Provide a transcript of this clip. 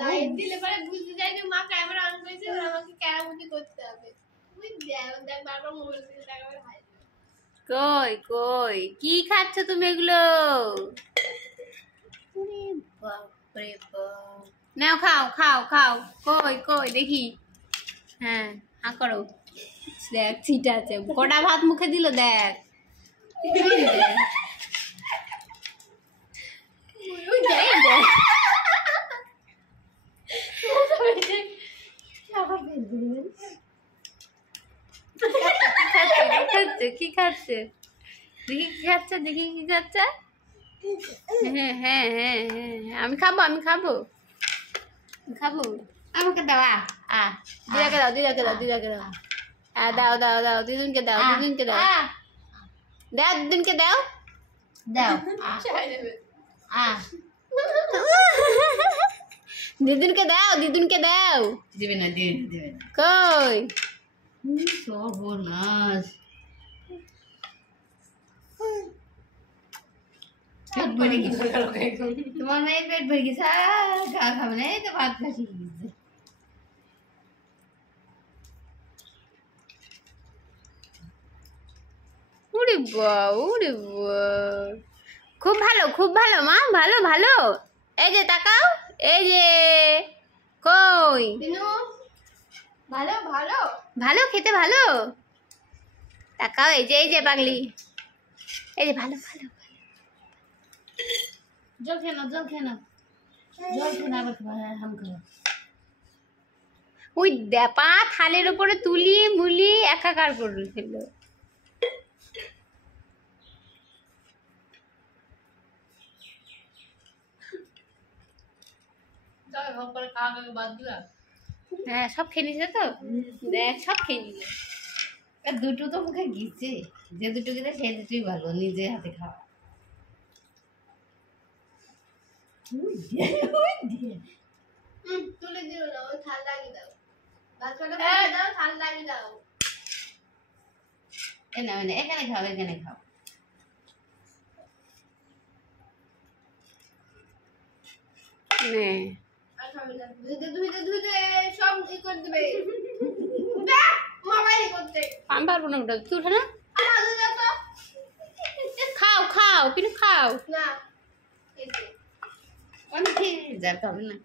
Light দিলে পরে বুঝতে যাই যে মা ক্যামেরা অন করেছে আর আমাকে ক্যারামতি করতে হবে। তুই দেখ বারবার মোবাইল থেকে দেখাবে হাই। কই কই কি খাচ্ছ তুমি এগুলো? ওরে বাপ রে বাপ, নাও খাও খাও খাও। কই কই দেখি। হ্যাঁ হা করো। দেখ ছিটা আছে, কটা ভাত মুখে দিল দেখ। ওই যাই দেখ কি খাচ্ছে দেখি, কি খাচ্ছে দেখি, কি খাচ্ছে। হ্যাঁ হ্যাঁ হ্যাঁ হ্যাঁ আমি খাবো, আমি খাবো খাবো। আমাকে দাও। দিদাকে দাও, দিদাকে দাও, দিদাকে দাও। দাও দাও দাও, দিদুনকে দাও, দিদুনকে দাও, দাও দিদুনকে দাও, দাও দিদুনকে দাও, দিদুনকে দাও। দিবে না, দিবে না। কই সর্বনাশ। পেট ভরে গেছে, তোমার মেয়ের পেট ভরে গেছে, গা খাবে না, এই তো ভাত খাসি গেছে। ওরে বাবা, ওরে বাবা, খুব ভালো, খুব ভালো মা, ভালো ভালো। এই যে তাকাও, এই যে কই ভালো ভালো ভালো, খেতে ভালো। তাকাও, এই যে বাংলি, এই যে ভালো ভালো। জল খেয়ে নাও, জল খেয়ে নাও, জল খেয়ে নাও, আবার হাম খাও। ওই দেপা থালের উপরে তুলি মুলি একাকার করে ফেললো। হ্যাঁ সব খেয়ে নিছে তো, দেখ সব খেয়ে নিল। দুটো তো মুখে গিয়েছে, যে দুটো গেলে সেই দুটোই ভালো, নিজে হাতে খাওয়া। তুলে দিও না, ওই থাল লাগিয়ে দাও, দাও থাল লাগিয়ে দাও। এখানে খাও, এখানে খাও। নে সব ই করে দিবে। আমি পারবো না ওটা, তুই উঠে না। খাও খাও কিন্তু খাও না, অনেক যেতে হবে না।